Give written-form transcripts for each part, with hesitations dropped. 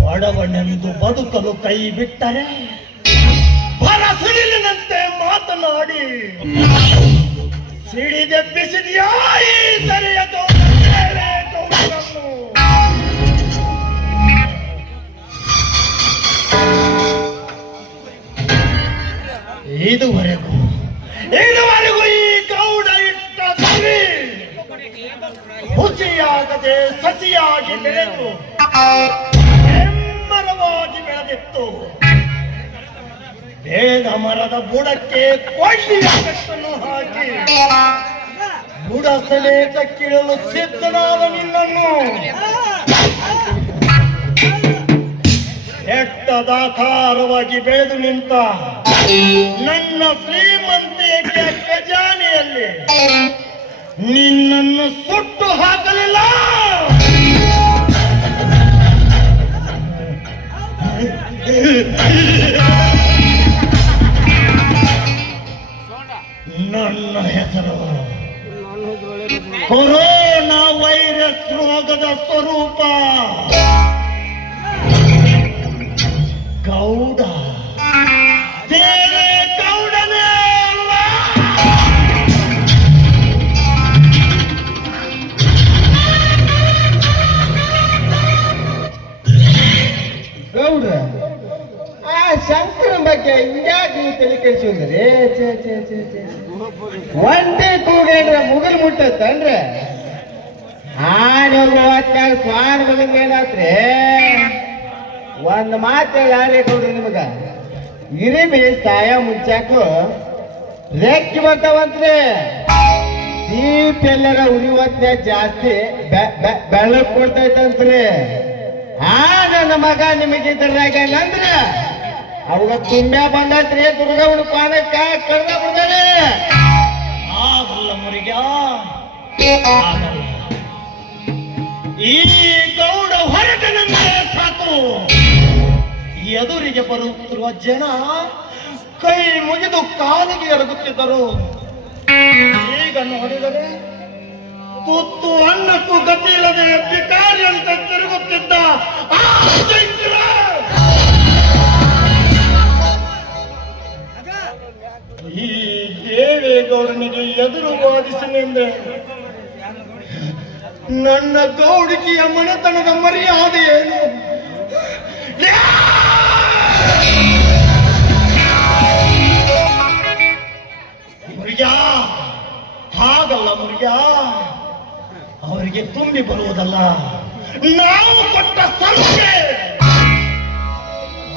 ಬಡವನೆಂದು ಬದುಕಲು ಕೈ ಬಿಟ್ಟರೆ ಬರಸಿಡಿಲಿನಂತೆ ಮಾತನಾಡಿ ಸಿಡಿದೆಬ್ಬಿಸಿದೆಯಾ ಈ ತೆರೆಯ ಇದುವರೆಗೂ ಈ ಗೌಡ ಇಟ್ಟ ಸರಿ ಹುಸಿಯಾಗದೆ ಸಸಿಯಾಗಿ ಬೆಳೆದು ಹೆಮ್ಮರವಾಗಿ ಬೆಳೆದಿತ್ತು. ಬೇಡ ಮರದ ಬುಡಕ್ಕೆ ಕೊಳ್ಳಿಯ ಕಟ್ಟನ್ನು ಹಾಕಿ ಬುಡ ಸಮೇತ ಕೀಳಲು ಸಿದ್ಧನಾದ ನಿನ್ನನ್ನು ಎಟ್ಟದಾಕಾರವಾಗಿ ಬೆಳೆದು ನಿಂತ ನನ್ನ ಶ್ರೀಮಂತಿಕೆ ಖಜಾನೆಯಲ್ಲಿ ನಿನ್ನನ್ನು ಸುಟ್ಟು ಹಾಕಲಿಲ್ಲ. ನನ್ನ ಹೆಸರು ಕೊರೋನಾ ವೈರಸ್ ರೋಗದ ಸ್ವರೂಪ ಗೌಡ. ಬೇರೆ ಗೌಡನೇ ಅಲ್ಲ. ಗೌಡ, ಆ ಶಂಕರ ಬಗ್ಗೆ ಹಿಂಗ್ಯಾಕೆ ನೀವು ತಲೆ ಕೆಡಿಸಿದ್ರಿ? ಒಂದೇ ಕೂಗೇನ್ರ ಮುಗಿಲ್ ಮುಟ್ಟತ್ತನ್ರಿ. ಆಡ್ಯಾಗ ಸ್ವಾನ ಮಗನ್ ಏನಾತ್ರಿ? ಒಂದ್ ಮಾತು ಯಾರೇ ಕೊಡ್ರಿ ನಿಮಗ, ಇರಿಮಿ ಸಾಯ ಮುಂಚಾಕು ರೆಕ್ಕಿ ಬರ್ತಾವಂತ್ರಿ. ದೀಪ ಎಲ್ಲರ ಉರಿವತ್ತ ಜಾಸ್ತಿ ಬೆಳಕು ಕೊಡ್ತೈತಂತ್ರಿ. ನನ್ನ ಮಗ ನಿಮಗಿದ್ರಾಗ ನಂದ್ರ ಅವಾಗ ತುಂಬ್ಯಾ ಬಂದತ್ರಿ. ದುರ್ಗವನ ಪಾನಕ್ಕ ಕಡ್ದ ಬಿಡ್ತಾನೆ. ಆಗಲ್ಲ ಮುರಿಗ, ಈ ಗೌಡ ಹೊರಟನಂತೆ ಸಾಕು. ಎದುರಿಗೆ ಬರುತ್ತಿರುವ ಜನ ಕೈ ಮುಗಿದು ಕಾಲಿಗೆ ಎರಗುತ್ತಿದ್ದರು. ಈಗ ನೋಡಿದರೆ ತುತ್ತು ಅನ್ನಕ್ಕೂ ಗತಿ ಇಲ್ಲದೆ ಭಿಕಾರಿ ಅಂತ ತಿರುಗುತ್ತಿದ್ದ ಈ ದೇವೇಗೌಡನಿಗೆ ಎದುರು ವಾದಿಸಿನೆಂದೆ ನನ್ನ ಗೌಡಿಕೆಯ ಮನೆತನದ ಮರ್ಯಾದೆ ಏನು? ಮುರಿಯ ಹಾಗಲ್ಲ ಮುರಿಯ, ಅವರಿಗೆ ತುಂಬಿ ಬರುವುದಲ್ಲ, ನಾವು ಕೊಟ್ಟ ಸಲುಗೆ.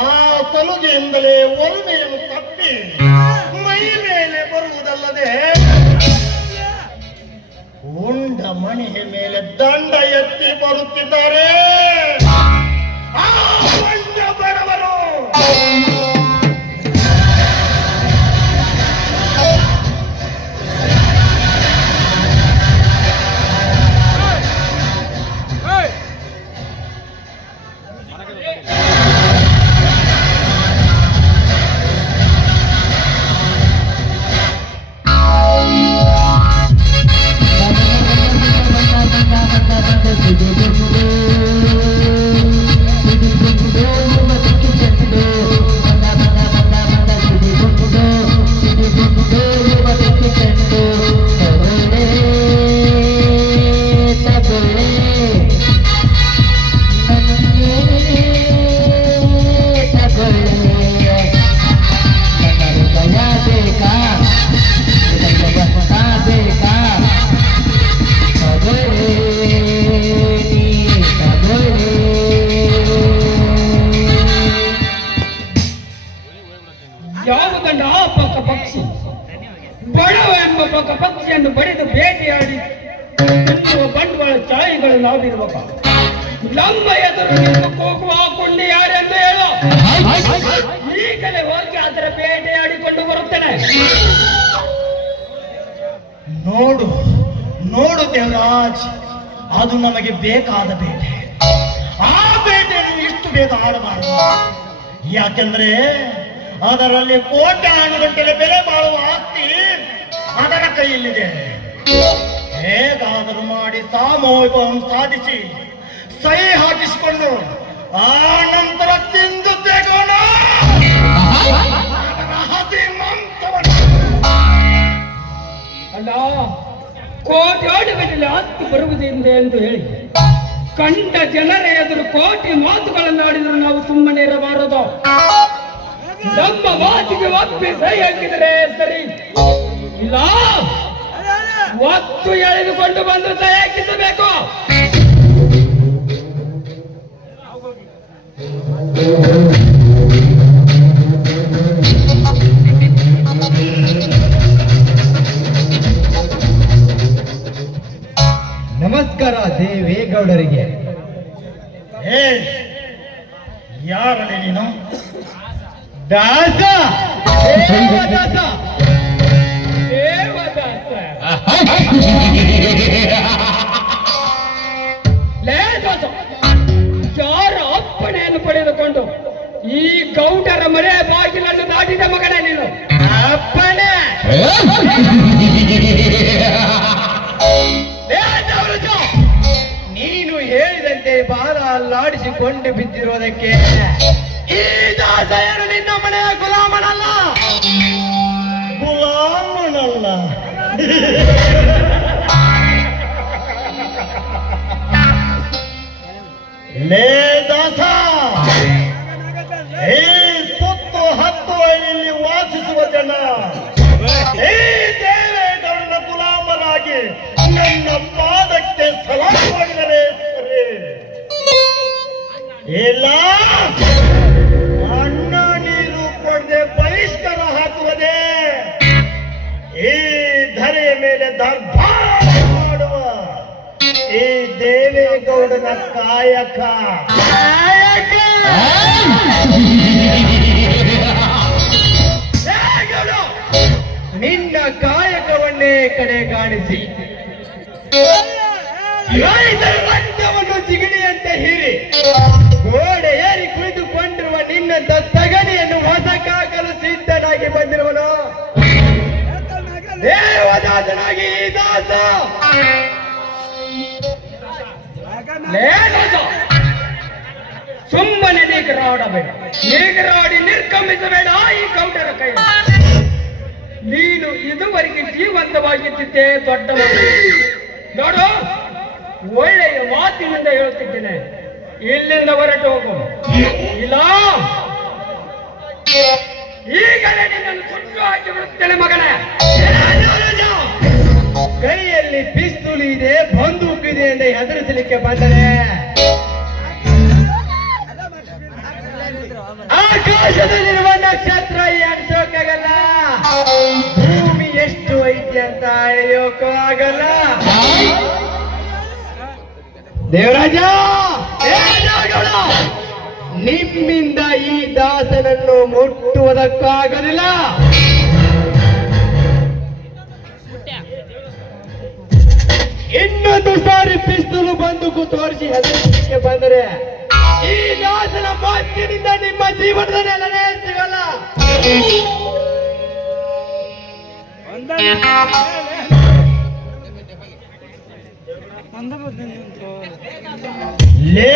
ಆ ಸಲುಗೆಯಿಂದಲೇ ಒಲುಮೆಯನ್ನು ತಪ್ಪಿ ಮೈ ಮೇಲೆ ಬರುವುದಲ್ಲದೆ ಉಂಡ ಮಣಿಯ ಮೇಲೆ ದಂಡ ಎತ್ತಿ ಬರುತ್ತಿದ್ದಾರೆ ಆ ಪಂಚ ಬಡವರು. ಯಾವುದನ್ನ ಆ ಪಕ್ಕ ಪಕ್ಷಿ ಬಡವ ಎಂಬ ಪಕ್ಕ ಪಕ್ಷಿಯನ್ನು ಬಡಿದು ಬೇಟೆಯಾಡಿ ತಿನ್ನುವ ಬಂಡವಾಳ ಚಾಯಿಗಳು ನಾವಿರುವಾಗ ನಮ್ಮ ಎದುರು ನಿಂತು ಕೂಗುವ ಕೊಂಡಿ ಯಾರೆಂದು ಹೇಳು. ಈಗಲೇ ಹೋಗಿ ಅದರ ಬೇಟೆಯಾಡಿಕೊಂಡು ಬರುತ್ತೇನೆ. ನೋಡು ನೋಡು ದೇವರಾಜ್, ಅದು ನಮಗೆ ಬೇಕಾದ ಬೇಟೆ. ಆ ಬೇಟೆಯನ್ನು ಇಷ್ಟು ಬೇಗ ಆಡಬಾರದು. ಯಾಕೆಂದ್ರೆ ಅದರಲ್ಲಿ ಕೋಟ್ಯಾನುಗಟ್ಟಲೆ ಬೆಲೆ ಬಾಳುವ ಆಸ್ತಿ ಅದರ ಕೈಯಲ್ಲಿದೆ. ಹೇಗಾದರೂ ಮಾಡಿ ಸಾಮೂಹಿಕವನ್ನು ಸಾಧಿಸಿ ಸಹಿ ಹಾಕಿಸಿಕೊಂಡು ಆ ನಂತರ ತಿಂದು ತೆಗೋಣ ಅದರ ಹಸಿ ಮಾಂಸವನ್ನು. ಅಲ್ಲ, ಕೋಟ್ಯಾನುಗಟ್ಟಲೆ ಆಸ್ತಿ ಬರುವುದಿದೆ ಎಂದು ಹೇಳಿ ಕಂಡ ಜನರ ಎದುರು ಕೋಟಿ ಮಾತುಗಳನ್ನಾಡಿದರೂ ನಾವು ಸುಮ್ಮನೆ ಇರಬಾರದು. ನಮ್ಮ ಮಾತಿಗೆ ಒಪ್ಪಿ ಸಹಿ ಹಾಕಿದರೆ ಸರಿ, ಇಲ್ಲ ಒತ್ತು ಎಳೆದುಕೊಂಡು ಬಂದು ಸಹಿ ಹಾಕಿಸಬೇಕು. ನಮಸ್ಕಾರ ದೇವೇಗೌಡರಿಗೆ. ಏ ಯಾರಲ್ಲಿ ನೀನು? ದಾಸ ದೇವದಾಸ. ದೇವದಾಸ ಲೇ ದಾಸ, ಯಾರ ಅಪ್ಪಣೆಯನ್ನು ಪಡೆದುಕೊಂಡು ಈ ಗೌಡರ ಮನೆ ಬಾಗಿಲನ್ನು ದಾಟಿದ ಮಗನೇ ನೀನು? ಅಪ್ಪಣೆ. ನೀನು ಹೇಳಿದಂತೆ ಬಾಲ ಅಲ್ಲಾಡಿಸಿಕೊಂಡು ಬಿದ್ದಿರೋದಕ್ಕೆ ಈ ದಾಸಯ್ಯನು ನಿನ್ನ ಮನೆಯ ಗುಲಾಮನಲ್ಲ. ಗುಲಾಮನಲ್ಲ. ಲೇ ದಾಸ, ಈ ಸುತ್ತು ಹತ್ತು ಇಲ್ಲಿ ವಾಸಿಸುವ ಜನ ಈ ದೇವೇಗೌಡನ ಗುಲಾಮರಾಗಿ ನನ್ನ ಪಾದಕ್ಕೆ ಸಲಾಮ್ ಮಾಡಿದರೆ ಸರಿ, ಇಲ್ಲ ಅನ್ನ ನೀರು ಕೊಡದೆ ಬಹಿಷ್ಕಾರ ಹಾಕುವುದೇ ಈ ಧರೆಯ ಮೇಲೆ ದರ್ಬಾರ ಮಾಡುವ ಈ ದೇವೇಗೌಡನ ಕಾಯಕ. ನಿನ್ನ ಕಾಯಕವನ್ನೇ ಕಡೆಗಾಣಿಸಿ ರಕ್ತವನ್ನು ಜಿಗಿಣಿಯಂತೆ ಹೀರಿ ಗೋಡೆ ಏರಿ ಕುಳಿತುಕೊಂಡಿರುವ ನಿನ್ನ ತಗಣಿಯನ್ನು ಹೊಸಕಾಕಲು ಸಿದ್ಧನಾಗಿ ಬಂದಿರುವನು ದೇವದಾಸನಾಗಿ ಈ ದಾಸ. ಸುಮ್ಮನೆ ನೀಗರಾಡಬೇಡ, ನೀಗರಾಡಿ ನಿರ್ಗಮಿಸಬೇಡ ಈ ಗೌಡರ ಕೈ. ನೀನು ಇದುವರೆಗೆ ಜೀವಂತವಾಗಿದ್ದಿದ್ದೇ ದೊಡ್ಡ ನೋಡು, ಒಳ್ಳೆಯ ಮಾತಿನಿಂದ ಹೇಳುತ್ತಿದ್ದೇನೆ, ಇಲ್ಲಿಂದ ಹೊರಟು ಹೋಗು, ಇಲ್ಲ ಈಗಲೇ ನಿನ್ನನ್ನು ಸುಟ್ಟು ಹಾಕಿ ಬಿಡುತ್ತೇನೆ ಮಗನೇ. ಕೈಯಲ್ಲಿ ಪಿಸ್ತೂಲ್ ಇದೆ, ಬಂದೂಕು ಇದೆ ಎಂದು ಹೆದರಿಸಲಿಕ್ಕೆ ಬಂದರೆ ಆಕಾಶದಲ್ಲಿರುವ ನಕ್ಷತ್ರ ಎಣಿಸೋಕ್ಕಾಗಲ್ಲ, ಭೂಮಿ ಎಷ್ಟು ಐತಿ ಅಂತ ಅಳೆಯೋಕ್ಕೂ ಆಗಲ್ಲ. ದೇವರಾಜ, ನಿಮ್ಮಿಂದ ಈ ದಾಸನನ್ನು ಮುಟ್ಟುವುದಕ್ಕಾಗಲಿಲ್ಲ. ಇನ್ನೊಂದು ಸಾರಿ ಪಿಸ್ತೂಲು ಬಂದೂಕು ತೋರಿಸಿ ಹೆದರಿಕೆ ಬಂದರೆ ಈ ದಾಸನ ಮಾತಿನಿಂದ ನಿಮ್ಮ ಜೀವನದಲ್ಲಿ ಎಲ್ಲನೇ ಸಿಗಲ್ಲ. ಲೇ